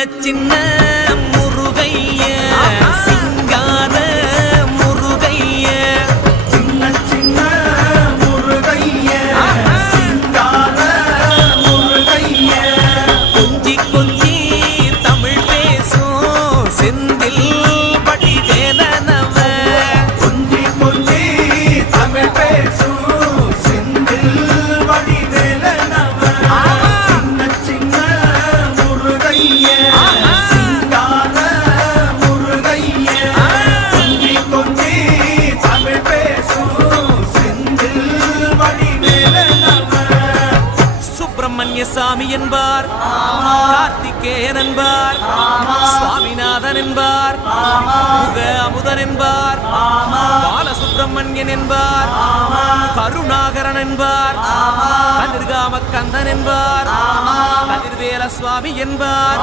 சின்ன முருகைய சிங்கார முருகைய சின்ன சின்ன முருகைய சிங்கார முருகைய கொஞ்சி கொஞ்சி தமிழ் பேசும் செந்தில் படி வேலனவ கொஞ்சி கொஞ்சி தமிழ் பேசும் செந்தில் படி வேலனவ சின்ன சின்ன முருகைய சிங்கார முருகைய கொஞ்சி கொஞ்சி தமிழ் பேசும் செந்தில் படி வேலனவ சுப்பிரமணிய சாமி என்பார், கார்த்திகேயன் என்பார், சுவாமிநாதன் என்பார், முக அமுதன் என்பார், பாலசுப்பிரமணியன் என்பார், கருணாகரன் என்பார், கதிர்காம கந்தன் என்பார், கதிர்வேல சுவாமி என்பார்.